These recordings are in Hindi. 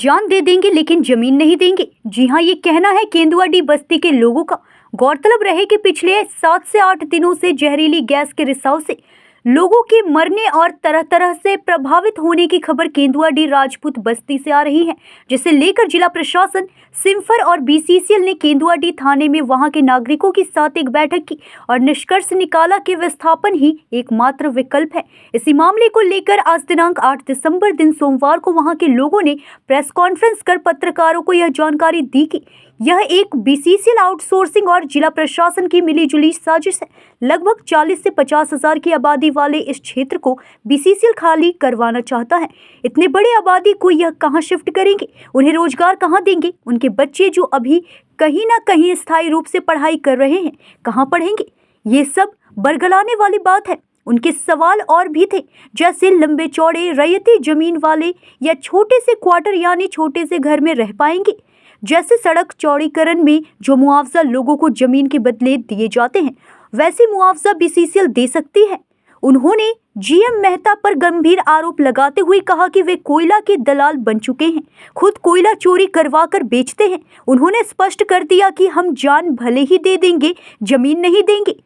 जान दे देंगे लेकिन जमीन नहीं देंगे। जी हां, ये कहना है केंदुआडीह बस्ती के लोगों का। गौरतलब रहे कि पिछले 7 से 8 दिनों से जहरीली गैस के रिसाव से लोगों के मरने और तरह तरह से प्रभावित होने की खबर केंदुआडीह राजपूत बस्ती से आ रही है, जिसे लेकर जिला प्रशासन, सिम्फर और बीसीसीएल ने केंदुआडीह थाने में वहां के नागरिकों के साथ एक बैठक की और निष्कर्ष निकाला कि विस्थापन ही एकमात्र विकल्प है। इसी मामले को लेकर आज दिनांक 8 दिसंबर दिन सोमवार को वहां के लोगों ने प्रेस कॉन्फ्रेंस कर पत्रकारों को यह जानकारी दी कि यह एक बीसीसीएल आउटसोर्सिंग और जिला प्रशासन की मिलीजुली साजिश है। लगभग 40 से 50 हजार की आबादी वाले इस क्षेत्र को बीसीसीएल खाली करवाना चाहता है। इतने बड़े आबादी को यह कहां शिफ्ट करेंगे, उन्हें रोजगार कहां देंगे, उनके बच्चे जो अभी कहीं ना कहीं स्थायी रूप से पढ़ाई कर रहे हैं कहां पढ़ेंगे। ये सब बरगलाने वाली बात है। उनके सवाल और भी थे, जैसे लंबे चौड़े रैयती जमीन वाले या छोटे से क्वार्टर यानी छोटे से घर में रह पाएंगे। जैसे सड़क चौड़ीकरण में जो मुआवजा लोगों को जमीन के बदले दिए जाते हैं, वैसे मुआवजा बीसीसीएल दे सकती है। उन्होंने जीएम मेहता पर गंभीर आरोप लगाते हुए कहा कि वे कोयला के दलाल बन चुके हैं, खुद कोयला चोरी करवा कर बेचते हैं। उन्होंने स्पष्ट कर दिया कि हम जान भले ही दे देंगे, जमीन नहीं देंगे।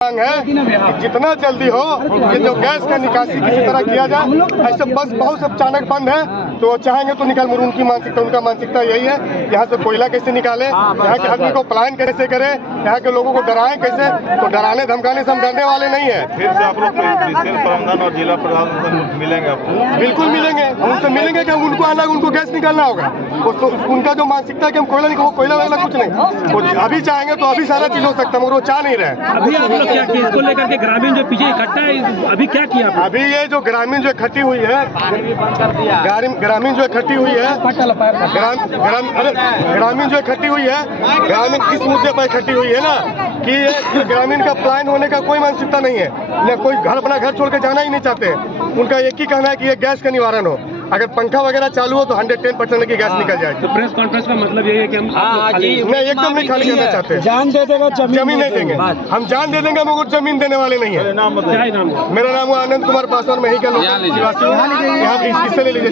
है जितना जल्दी हो ये जो गैस का निकासी किसी तरह किया जाए। ऐसे बस बहुत सब अचानक बंद है तो चाहेंगे तो निकाल, मगर उनकी मानसिकता, उनका मानसिकता यही है यहाँ से कोयला कैसे निकाले, यहाँ के आदमी को पलायन कैसे करे, यहाँ के लोगों को डराएं कैसे। तो डराने धमकाने से हम डरने वाले नहीं है। फिर से आप लोग प्रबंधन और जिला प्रशासन से मिलेंगे आपको? बिल्कुल मिलेंगे, उनसे मिलेंगे कि उनको अलग उनको गैस निकालना होगा। उनका जो मानसिकता है कि हम कोयला निकालो, कोयला वगैरह कुछ नहीं। वो अभी चाहेंगे तो अभी सारा चीज हो सकता है, मगर वो चाह नहीं रहे। क्या किया इसको लेकर के? ग्रामीण जो पीछे इकट्ठा है, अभी क्या किया? अभी ये जो ग्रामीण जो इकट्ठी हुई है, ग्रामीण जो इकट्ठी हुई है, ग्रामीण जो इकट्ठी हुई है, ग्रामीण किस मुद्दे पर इकट्ठी हुई है ना कि ये ग्रामीण का प्लान होने का कोई मानसिकता नहीं है, न कोई घर अपना घर छोड़ के जाना ही नहीं चाहते। उनका एक ही कहना है कि ये गैस का निवारण हो। अगर पंखा वगैरह चालू हो तो 110% की गैस निकल जाएगी। तो प्रेस कॉन्फ्रेंस का मतलब यही है कि हम नहीं, एकदम नहीं खाली करना चाहते। जान दे देगा, जमीन नहीं देंगे। हम जान दे देंगे मगर जमीन देने वाले नहीं है। मेरा नाम है आनंद कुमार पासवान, मैं ही का निवासी हूँ। यहाँ इससे ले लीजिए,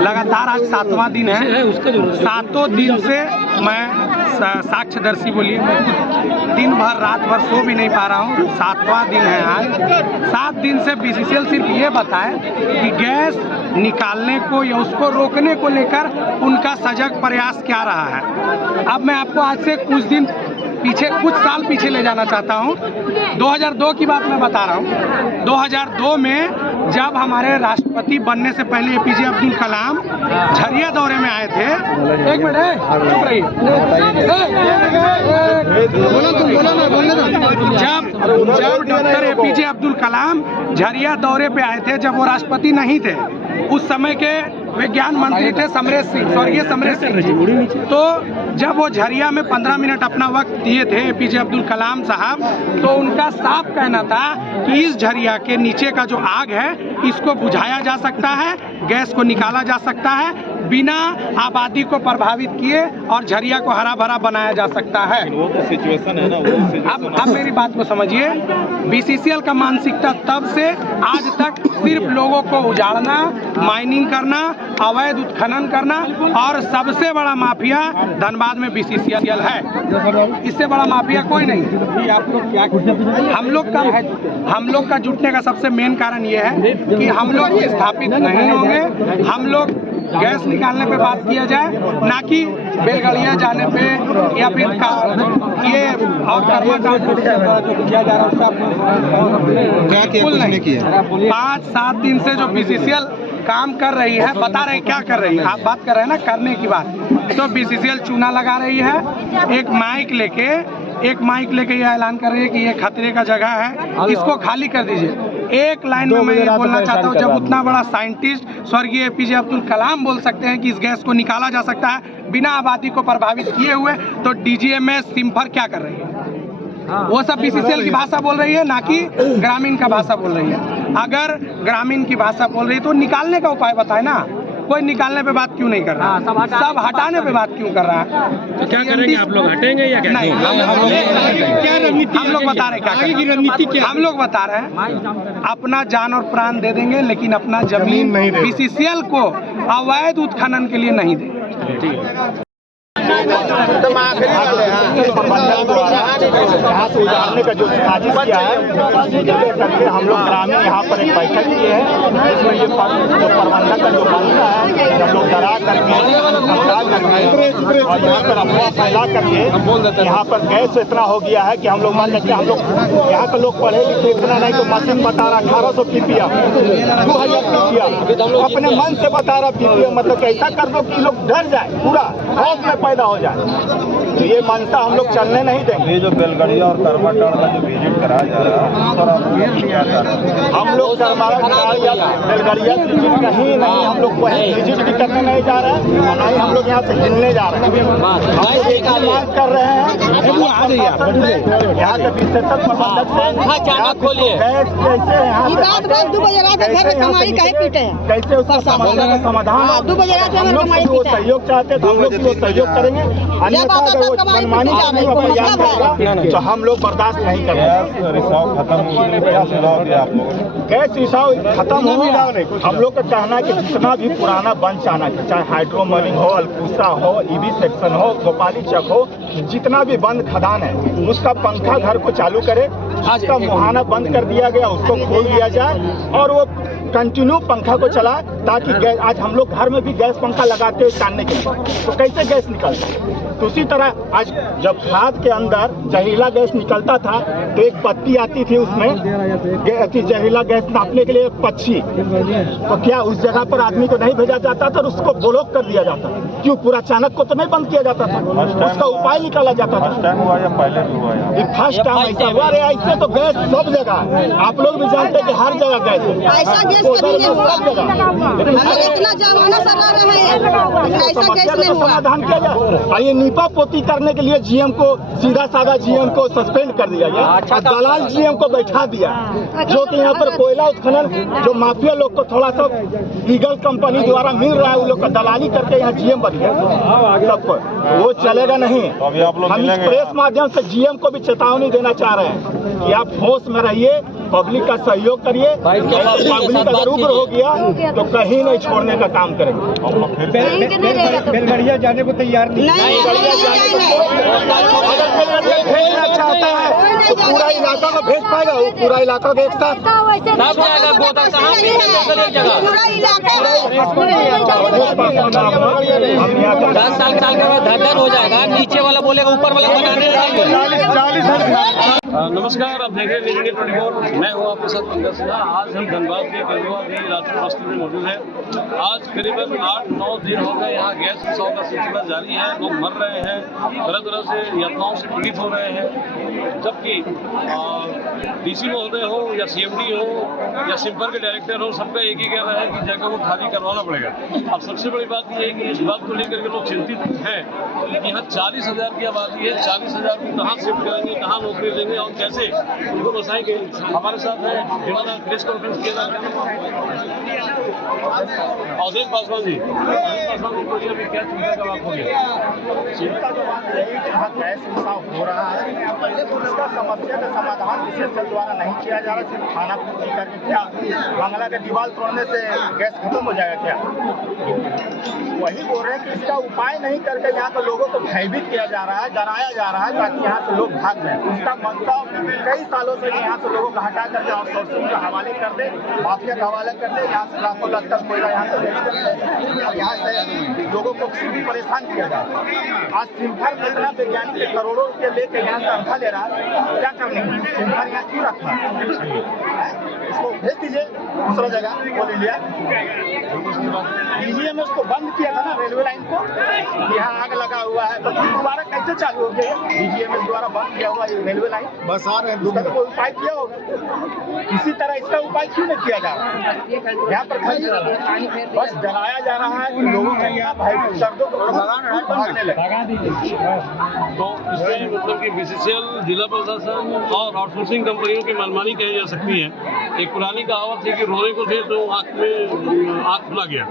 लगातार आज 7वां दिन है। 7 दिन से मैं साक्ष्यदर्शी बोलिए, दिन भर रात भर सो भी नहीं पा रहा हूँ। 7वां दिन है आज। 7 दिन से बीसीसीएल सिर्फ ये बताए कि गैस निकालने को या उसको रोकने को लेकर उनका सजग प्रयास क्या रहा है। अब मैं आपको आज से कुछ साल पीछे ले जाना चाहता हूँ। 2002 की बात मैं बता रहा हूँ। 2002 में जब हमारे राष्ट्रपति बनने से पहले एपीजे अब्दुल कलाम झरिया दौरे में आए थे। एक मिनट, चुप रहिए। जब डॉक्टर एपीजे अब्दुल कलाम झरिया दौरे पे आए थे, जब वो राष्ट्रपति नहीं थे, उस समय के विज्ञान मंत्री थे समरेश सिंह, स्वर्गीय समरेश सिंह। तो जब वो झरिया में 15 मिनट अपना वक्त दिए थे एपीजे अब्दुल कलाम साहब, तो उनका साफ कहना था कि इस झरिया के नीचे का जो आग है इसको बुझाया जा सकता है, गैस को निकाला जा सकता है, बिना आबादी को प्रभावित किए और झरिया को हरा भरा बनाया जा सकता है। वो तो सिचुएशन है ना। अब मेरी बात को समझिए। बीसीसीएल का मानसिकता तब से आज तक सिर्फ लोगों को उजाड़ना, माइनिंग करना, अवैध उत्खनन करना, और सबसे बड़ा माफिया धनबाद में बीसीसीएल है। इससे बड़ा माफिया कोई नहीं। आप लोग क्या, हम लोग का जुटने का सबसे मेन कारण ये है कि हम लोग स्थापित नहीं होंगे। हम लोग गैस निकालने पे बात किया जाए, ना कि बेलगड़िया जाने पे या फिर ये और कर्मकांड जो किया जा रहा है। 5-7 दिन से जो बीसीसीएल काम कर रही है, बता रहे क्या कर रही है। आप बात कर रहे हैं ना करने की बात, तो बीसीसीएल चूना लगा रही है। एक माइक लेके ये ऐलान कर रही है कि ये खतरे का जगह है, इसको खाली कर दीजिए। एक लाइन में मैं ये बोलना चाहता हूँ, जब उतना बड़ा साइंटिस्ट स्वर्गीय एपीजे अब्दुल कलाम बोल सकते हैं कि इस गैस को निकाला जा सकता है बिना आबादी को प्रभावित किए हुए, तो डीजीएमएस सिम्फर क्या कर रही है? वो सब बीसीसीएल की भाषा बोल रही है, ना कि ग्रामीण का भाषा बोल रही है। अगर ग्रामीण की भाषा बोल रही है तो निकालने का उपाय बताए ना। कोई निकालने पे बात क्यों नहीं कर रहा? सब हटाने पे बात क्यों कर रहा है? तो क्या करेंगे आप लोग, हटेंगे या क्या? नहीं, हम लोग बता रहे क्या रणनीति क्या? हम लोग बता रहे हैं अपना जान और प्राण दे देंगे, लेकिन अपना जमीन नहीं देंगे। BCCL को अवैध उत्खनन के लिए नहीं देंगे। यहाँ से उजाड़ने का जो साजिश किया है, करके हम लोग ग्रामीण यहाँ पर एक बैठक किए हैं। इसमें ये जो प्रबंधक का जो मंशा है, हम लोग डरा करके और यहाँ पर अफवाह फैला करके यहाँ पर गैस इतना हो गया है कि हम लोग मान लेते हैं, हम लोग यहाँ के लोग पढ़े लिखे इतना नहीं, तो मशीन बता रहा 1800 PPM 2000 PPM, अपने मन से बता रहा PPM, मतलब कैसा कर दो कि लोग डर जाए, पूरा खौफ में पैदा हो जाए। तो ये मानता हम लोग चलने नहीं देंगे। ये जो बेलगड़िया और करमाटाड़ का जो विजिट कराया जा रहा है, उस पर आप लोग क्या चाह रहे हैं? हम लोग बेलगड़िया कहीं नहीं, हम लोग वहीं विजिट भी करने नहीं जा रहे हैं, और नहीं हम लोग यहाँ से हिलने जा रहे हैं। हम लोग एक ही मांग कर रहे हैं यहाँ के विशेषज्ञ प्रबंधक से, गैस कैसे यहाँ कैसे उसका समस्या का समाधान, हम लोग से वो सहयोग चाहते हैं तो हम लोग भी वो सहयोग करेंगे, अन्यथा अगर वो मनमानी आदमी का प्रयास करेगा तो हम लोग बर्दाश्त नहीं करेंगे। रिसाव खत्म हो गया, क्या सुझाव दिया आप लोगों ने? गैस रिसाव खत्म हो गया। हम लोग का कहना है कि जितना भी पुराना बंच आना चाहिए, चाहे हाइड्रोमलिंग हो, अलकूसा हो, EB सेक्शन हो, गोपाली चक हो, जितना भी बंद खदान है उसका पंखा घर को चालू करे, उसका मुहाना बंद कर दिया गया उसको खोल दिया जाए और वो कंटिन्यू पंखा को चलाए, ताकि गैस, आज हम लोग घर में भी गैस पंखा लगाते हैं छानने के लिए, तो कैसे गैस निकलता है? तो उसी तरह आज जब खाद के अंदर जहरीला गैस निकलता था तो एक पत्ती आती थी उसमें जहरीला गैस नापने के लिए एक पक्षी, तो क्या उस जगह पर आदमी को नहीं भेजा जाता था और उसको ब्लॉक कर दिया जाता? क्यों? पूरा चाणक को तो नहीं बंद किया जाता था, उसका उपाय निकाला जाता था। फर्स्ट टाइम हुआ या पहले भी हुआ है? ये फर्स्ट टाइम ऐसा हुआ। अरे ऐसे तो गैस सब जगह है, आप लोग भी जानते हैं कि हर जगह गैस है, ऐसा गैस कभी नहीं हुआ। सब जगह। लेकिन हम इतना जमाना सला रहे हैं, लेकिन ऐसा समस्या गैस का नहीं हुआ। समाधान किया जाए। और ये नीपा पोती करने के लिए GM को, सीधा साधा GM को सस्पेंड कर दिया गया और दलाल GM को बैठा दिया, जो कि यहाँ पर कोयला उत्खनन जो माफिया लोग को थोड़ा सा लीगल कंपनी द्वारा मिल रहा है, उन लोग का दलाली करके यहाँ GM बन गया सबको, वो चलेगा नहीं। अभी आप लोग हम इस मिलेंगे? प्रेस माध्यम से GM को भी चेतावनी देना चाह रहे हैं कि आप होश में रहिए, पब्लिक का सहयोग करिए, पब्लिक अगर उग्र हो गया तो कहीं नहीं छोड़ने का काम करेंगे। बेलगड़िया जाने को तैयार नहीं, अगर बेलगड़िया भेजना चाहता है तो पूरा इलाका को भेज पाएगा, वो पूरा इलाका को एक साथ हम यहाँ 10 साल के बाद धड़ हो जाएगा, नीचे वाला बोलेगा ऊपर वाला बनाने लगेंगे। नमस्कार, आप देख रहे हैं न्यूज़ 24। मैं हूँ आपके साथ पंकज सिन्हा। आज हम धनबाद के केंदुआ की राजपुर बस्ती में मौजूद हैं। आज करीबन 8-9 दिन हो गए यहाँ गैस रिसाव का सिलसिला जारी है। लोग मर रहे हैं, तरह तरह से यातनाओं से पीड़ित हो रहे हैं, जबकि DC महोदय हो या CMD हो या सिम्पर के डायरेक्टर हो, सबका एक ही कहना है कि जगह को खाली करवाना पड़ेगा। अब सबसे बड़ी बात यह है कि इस बात को लेकर के लोग चिंतित हैं कि यहाँ 40,000 की आबादी है, 40,000 को कहाँ शिफ्ट करेंगे, कहाँ नौकरी देंगे और कैसे उनको बसाएंगे। हमारे साथ है जिन्होंने प्रेस कॉन्फ्रेंस किया अवधेश पासवान जी। अभी क्या चिंता का बात हो गया? चिंता जो बात यही कि यहाँ गैस रिसाव हो रहा है, इसका समस्या का समाधान विशेषज्ञ द्वारा नहीं किया जा रहा, सिर्फ खाना पूर्ति करके क्या बांग्ला के दीवार तोड़ने से गैस खत्म हो जाएगा क्या? वही बोल रहे हैं कि इसका उपाय नहीं करके यहाँ के लोगों को भयभीत किया जा रहा है, डराया जा रहा है ताकि यहाँ से लोग भाग जाए। इसका मंशा कई सालों से यहाँ से लोगों को हटा करके आउटसोर्सिंग का हवाले कर दे, माफिया का हवाला कर दे, यहाँ से लाखों लाख तक कोयला यहाँ से भेज करते और यहाँ से लोगों को भी परेशान किया जा रहा है। आज सिम्फर जितना वैज्ञानिक करोड़ों रुपये लेकर यहाँ से तनख्वाह ले रहा है, क्या करने सिम्फर यहाँ क्यों रखा है? इसको भेज दीजिए दूसरा जगह, बोल लिया DGM में उसको बंद किया था ना रेलवे लाइन को, यहाँ आग लगा हुआ है, तो दोबारा कैसे चालू हो गया? DGM द्वारा बंद किया हुआ ये रेलवे लाइन, बस आ रहे हैं, उसका तो कोई उपाय किया होगा। इसी तरह इसका उपाय क्यों नहीं किया जा रहा? यहाँ पर बस डराया जा रहा है लोगों को, यहाँ भाई दर्दों को भागने लगे। तो इसमें मतलब कि BCCL, जिला प्रशासन और आउटसोर्सिंग कंपनियों की मनमानी कही जा सकती है। एक पुरानी कहावत थी कि रोने को थे तो आँख खुला गया।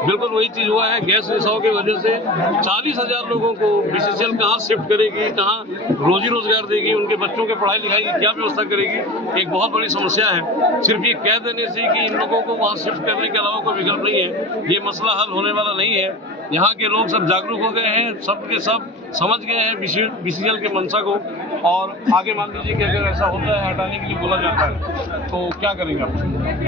बिल्कुल वही चीज़ हुआ है। गैस रिसाव की वजह से 40,000 लोगों को BCCL कहाँ शिफ्ट करेगी, कहाँ रोजी रोजगार देगी, उनके बच्चों के पढ़ाई लिखाई की क्या व्यवस्था करेगी, एक बहुत बड़ी समस्या है। सिर्फ ये कह देने से कि इन लोगों को वहाँ शिफ्ट करने के अलावा कोई विकल्प नहीं है, ये मसला हल होने वाला नहीं है। यहाँ के लोग सब जागरूक हो गए हैं, सब के सब समझ गए हैं BCCL के मंशा को, और आगे मान लीजिए कि अगर ऐसा होता है, हटाने के लिए बोला जाता है, तो क्या करेंगे आप?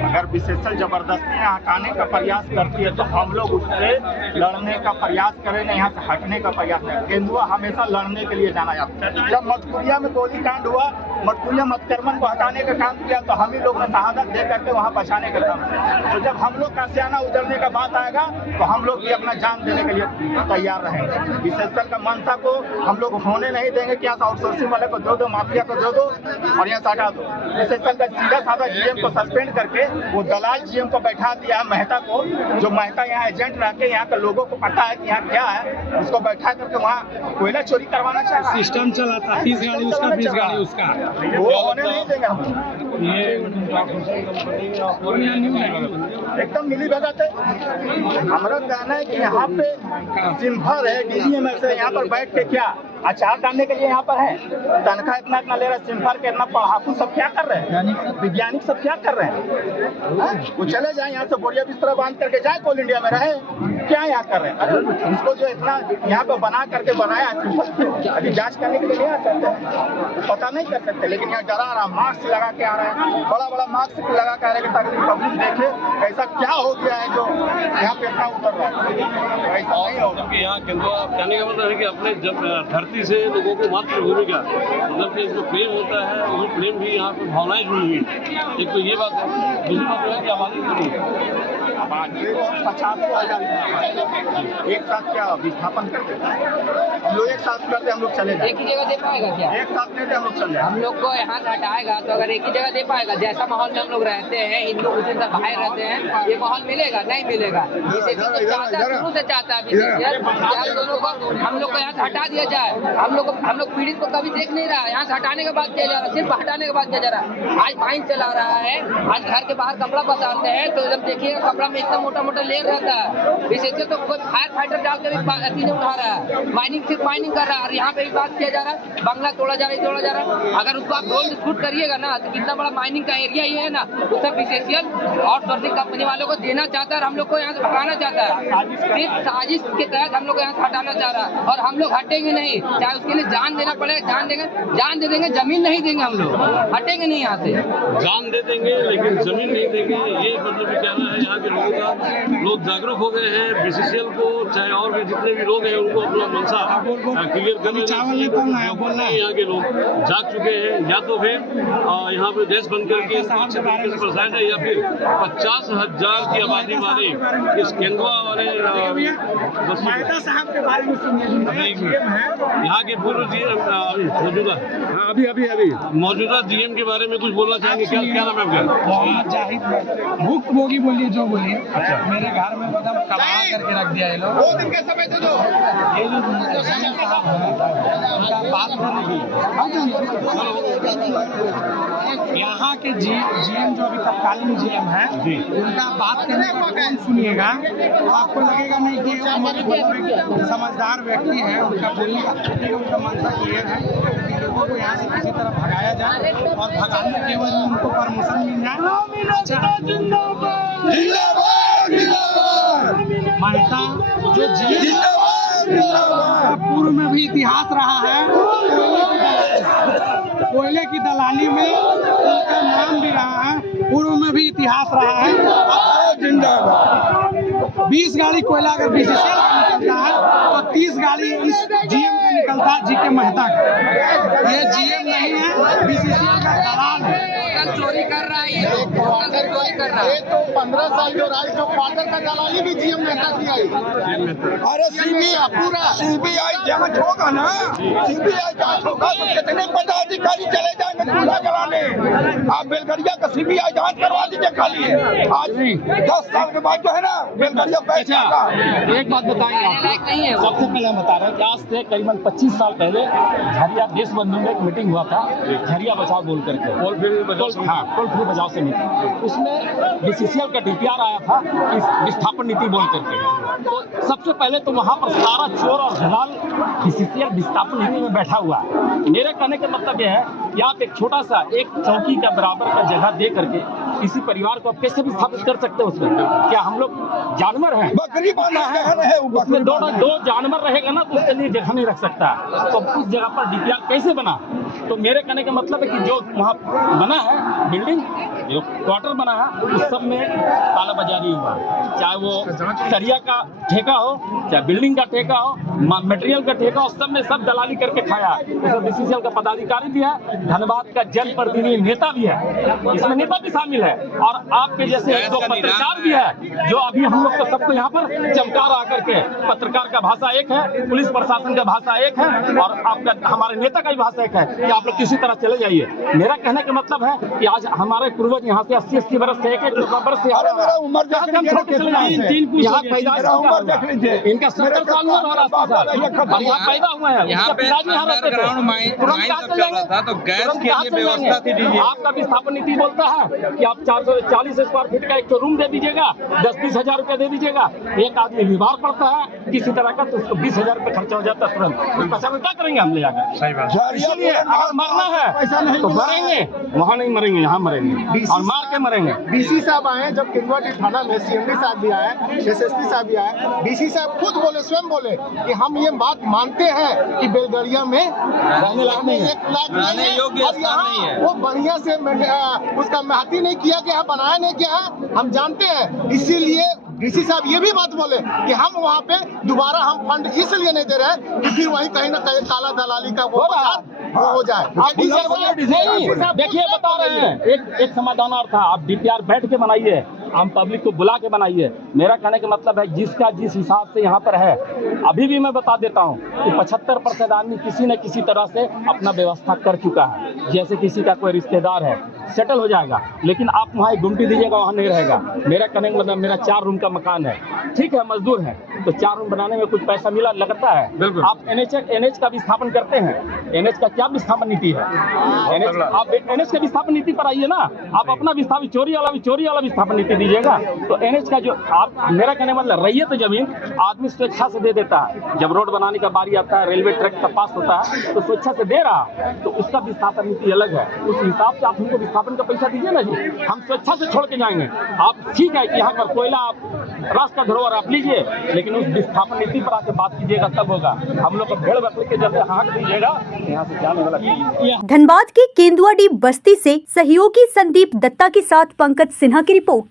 अगर BCCL जबरदस्ती यहाँ हटाने का प्रयास करती है तो हम लोग उससे लड़ने का प्रयास करेंगे, यहाँ से हटने का प्रयास करेंगे। केंदुआ हमेशा लड़ने के लिए जाना जाता है। जब मटकुरिया में गोली कांड हुआ, मटकुरिया मतकर्मन को हटाने का काम किया तो हम ही लोग ने शहादत दे करके वहाँ बचाने का काम किया। तो जब हम लोग का सियाना उजड़ने का बात आएगा तो हम लोग भी अपना जान देने के लिए तैयार रहेंगे। BCCL का मंशा को हम लोग होने नहीं देंगे कि यहाँ से आउटसोर्सिंग वाले को दे दो, माफिया को दे दो और यहाँ से हटा दो। BCCL का सीधा साधा GM को सस्पेंड करके वो दलाल GM को बैठा दिया है, मेहता को, जो मेहता यहाँ एजेंट रह के यहाँ के लोगों को पता है कि यहाँ क्या है, उसको बैठा करके वहाँ कोयला चोरी करवाना चाह रहा है। सिस्टम चलाता, 30 गाड़ी उसका, 20 गाड़ी उसका, वो होने नहीं देंगे हम। एकदम मिली भगत है। हमारा कहना है कि यहाँ पे सिम्फर है, DGMS है, यहाँ पर बैठ के क्या अचार डालने के लिए यहाँ पर है, तनख्वाह इतना इतना ले रहा है। सिम्फर के इतना पढ़ाकू सब क्या कर रहे हैं, वैज्ञानिक सब क्या कर रहे हैं? वो चले जाए यहाँ से, बोरिया बिस्तरा बांध करके जाए, कोल इंडिया में रहे, क्या यहाँ कर रहे हैं? अरे उसको जो इतना यहाँ पे बना करके बनाया सिम्फर, अभी जांच करने के लिए नहीं आ सकते, पता नहीं कर सकते, लेकिन यहाँ डरा रहा, मास्क लगा के आ रहा है, बड़ा बड़ा मास्क लगा के आ रहा है ताकि पब्लिक देखे ऐसा क्या हो गया है जो यहाँ पे इतना उतर रहा है। ऐसा नहीं होगा। यहाँ केंदुआ कहने का मतलब है कि अपने जब धरती से लोगों को मातृभूमि का मतलब कि जो प्रेम होता है, वो प्रेम भी यहाँ पे भावनाएं जुड़ी हुई। एक तो ये बात है, दूसरी बात है कि आबादी कितनी है? आबादी 50,000 एक साथ क्या विस्थापन करते हम लोग, एक साथ करते हम लोग चले जाए। एक ही जगह दे पाएगा क्या? एक साथ नहीं हम लोग चले जाए। हम लोग को यहाँ से हटाएगा तो अगर एक ही जगह दे पाएगा, जैसा माहौल में हम लोग रहते हैं, हिंदू मुस्लिम सब बाहर रहते हैं, ये माहौल मिलेगा? नहीं मिलेगा। शुरू से चाहता है BCCL दोनों को, हम लोग को यहाँ से हटा दिया जाए। हम लोग पीड़ित को कभी देख नहीं रहा, यहाँ से हटाने के बाद किया जा रहा है, सिर्फ हटाने के बाद किया जा रहा है। आज फाइन चला रहा है, आज घर के बाहर कपड़ा पसारते हैं तो जब देखिएगा कपड़ा में इतना मोटा मोटा लेयर रहता है। BCCL तो कोई फायर फाइटर डाल कर भी उठा रहा है, माइनिंग सिर्फ माइनिंग कर रहा है। और यहाँ पे भी बात किया जा रहा है, बंगला तोड़ा जा रहा है। अगर उसको आप ड्रोन से शूट करिएगा ना तो कितना बड़ा माइनिंग का एरिया ही है ना, उससे BCCL और सोर्सिंग कंपनी वालों को देना चाहता है और हम लोग को यहाँ से भगाना चाहता है। सिर्फ साजिश के तहत हम लोग यहाँ से हटाना चाह रहा है और हम लोग हटेंगे नहीं, चाहे उसके लिए जान देना पड़ेगा, जान देंगे, जान दे देंगे, जमीन नहीं देंगे, हम लोग हटेंगे नहीं यहाँ से। जान दे देंगे लेकिन जमीन नहीं देंगे, ये मतलब कहना है यहाँ के लोगों का। लोग जागरूक हो गए हैं, BCCL को चाहे और भी जितने भी लोग हैं उनको अपना मंशा क्लियर करने यहाँ के लोग जाग चुके हैं। या तो फिर यहाँ पे गैस बंद करके अच्छे तरीके से बसाया जाए, या फिर 50,000 की आबादी वाले इस केंदुआ वाले साहब के बारे में सुनिए। यहाँ के पूर्व मौजूदा GM के बारे में कुछ बोलना चाहेंगे? क्या नाम है आपका? जाहिद भुक्तभोगी बोलिए, जो बोलिए। अच्छा। मेरे घर में एकदम तबाह करके रख दिया ये लोग। 2 दिन के समय दे दो। ये जो साहब है उनका बात करने यहाँ के GM जो अभी तत्कालीन GM है, उनका बात करने का कौन सुनिएगा तो आपको लगेगा नहीं कि वो समझदार व्यक्ति है। उनका बोलने का उनका मंशा क्लियर है कि लोगों को यहाँ से किसी तरह भगाया जाए और भगाने के बाद उनको प्रमोशन मिल जाए। मेहता जो पूर्व में भी इतिहास रहा है, कोयले की दलाली में उनका नाम भी रहा है, पूर्व में भी इतिहास रहा है। 20 गाड़ी कोयला अगर BCCL का निकलता है तो 30 गाड़ी इस GM का निकलता है, GK मेहता का। ये GM नहीं है, BCCL का दलाल है। चोरी कर रहा है, ये लोग चोरी कर रहा है। ये तो 15 साल जो राज जो क्वार्टर का दलाली भी GM मेहता किया है। अरे CBI जांच होगा ना, CBI जांच होगा तो कितने पदाधिकारी चले जाएंगे चूल्हा जलाने। आप बेलगड़िया का CBI जांच करवा दीजिए खाली है। आज 10 साल के बाद जो है ना बेलगड़िया पैसा का। एक बात बताएंगे लायक नहीं है वो। सबसे पहले हम बता रहे हैं कि आज से करीबन 25 साल पहले झरिया देश बंधु में एक मीटिंग हुआ था, झरिया बचाओ बोल करके, टोल फ्री बचाओ समिति। उसमें BCCL का DPR आया था विस्थापन नीति बोल करके। तो सबसे पहले तो वहाँ पर सारा चोर और दलाल BCCL विस्थापन नीति में बैठा हुआ है। मेरे कहने का मतलब यह है कि आप एक छोटा सा एक चौकी का बराबर का जगह दे करके किसी परिवार को आप कैसे विस्थापित कर सकते हो उसमें? क्या हम लोग जानवर हैं? बकरी बांधा है उसमें दो जानवर रहेगा ना तो उसके लिए जगह नहीं रख सकता, तो उस जगह पर DPR कैसे बना? तो मेरे कहने का मतलब है कि जो वहाँ बना है बिल्डिंग, जो क्वार्टर बना है, उस सब में कालाबाजारी हुआ, चाहे वो सरिया का ठेका हो, चाहे बिल्डिंग का ठेका हो, मटेरियल का ठेका हो, सब में सब दलाली करके खाया। उसमें BCCL का पदाधिकारी भी है, धनबाद का जनप्रतिनिधि नेता भी है, इसमें नेता भी शामिल है, और आपके जैसे एक दो पत्रकार भी है जो अभी हम लोग को सबको यहाँ पर चमका रहा करके। पत्रकार का भाषा एक है, पुलिस प्रशासन का भाषा एक है, और आपका हमारे नेता का भी भाषा एक है कि आप लोग किसी तरह चले जाइए। मेरा कहने का मतलब है कि आज हमारे पूर्वज यहाँ से 80-80 बरस से एक बरस से यहाँ इनका 70 साल हुआ और 80 साल यहाँ पैदा हुए हैं। यहाँ पे अंडरग्राउंड माइन सब चल रहा था, तो गैस के लिए व्यवस्था थी। दीजिए आपका विस्थापन नीति बोलता है कि आप 440 स्क्वायर फीट का एक रूम दे दीजिएगा, 10-20 हजार रुपए दे दीजिएगा। एक आदमी बीमार पड़ता है किसी तरह का तो उसको 20 हजार रुपए खर्चा हो जाता है तुरंत। उस पैसा में क्या करेंगे हम ले जाकर? इसलिए अगर मरना है तो मरेंगे, वहाँ नहीं मरेंगे, यहाँ मरेंगे और मार के मरेंगे। DC साहब आए जब केंदुआडी थाना में, CMD साहब भी आए, SSP साहब भी आए। DC साहब खुद बोले, स्वयं बोले कि हम ये बात मानते हैं कि बेलगड़िया में रहने लायक नहीं है, रहने योग्य स्थान नहीं है। वो बढ़िया से उसका महती नहीं किया गया, बनाया नहीं गया है, हम जानते हैं। इसीलिए DC साहब ये भी बात बोले कि हम वहाँ पे दोबारा हम फंड इसलिए नहीं दे रहे हैं कि फिर वहीं कहीं ना कहीं काला दलाली का वो हो जाए। देखिए बता रहे हैं, एक समाधान और था, आप DPR बैठ के बनाइए, आम पब्लिक को बुला के बनाइए। मेरा कहने का मतलब है जिसका जिस हिसाब से यहाँ पर है, अभी भी मैं बता देता हूँ कि 75% आदमी किसी न किसी तरह से अपना व्यवस्था कर चुका है। जैसे किसी का कोई रिश्तेदार है, सेटल हो जाएगा, लेकिन आप वहाँ एक गुमटी दीजिएगा, वहाँ नहीं रहेगा। मेरा कहने का मतलब मेरा 4 रूम का मकान है, ठीक है, मजदूर है, तो 4 रूम बनाने में कुछ पैसा मिला लगता है। आप NH का विस्थापन करते हैं, NH का क्या विस्थापन नीति है? आप NH का विस्थापन नीति पर आइए ना, आप अपना विस्थापन चोरी वाला विस्थापन नीति दीजिएगा। तो NH का जो आप, मेरा कहने मतलब रही है तो जमीन आदमी स्वेच्छा से दे देता है। जब रोड बनाने का बारी आता है, रेलवे ट्रैक का पास होता है, तो स्वेच्छा से दे रहा है, तो उसका विस्थापन नीति अलग है। उस हिसाब से आप हमको विस्थापन का पैसा दीजिए ना जी, हम स्वेच्छा से छोड़ के जाएंगे। आप ठीक है कि यहाँ पर कोयला आप राष्ट्र धरोहर आप लीजिए, लेकिन उस विस्थापन नीति पर आके बात कीजिएगा तब होगा। हम लोग को भेड़ बकरी के जब हाँक दीजिएगा यहाँ से जाने वाला। धनबाद की केंदुआडी बस्ती से सहयोगी संदीप दत्ता के साथ पंकज सिन्हा की रिपोर्ट।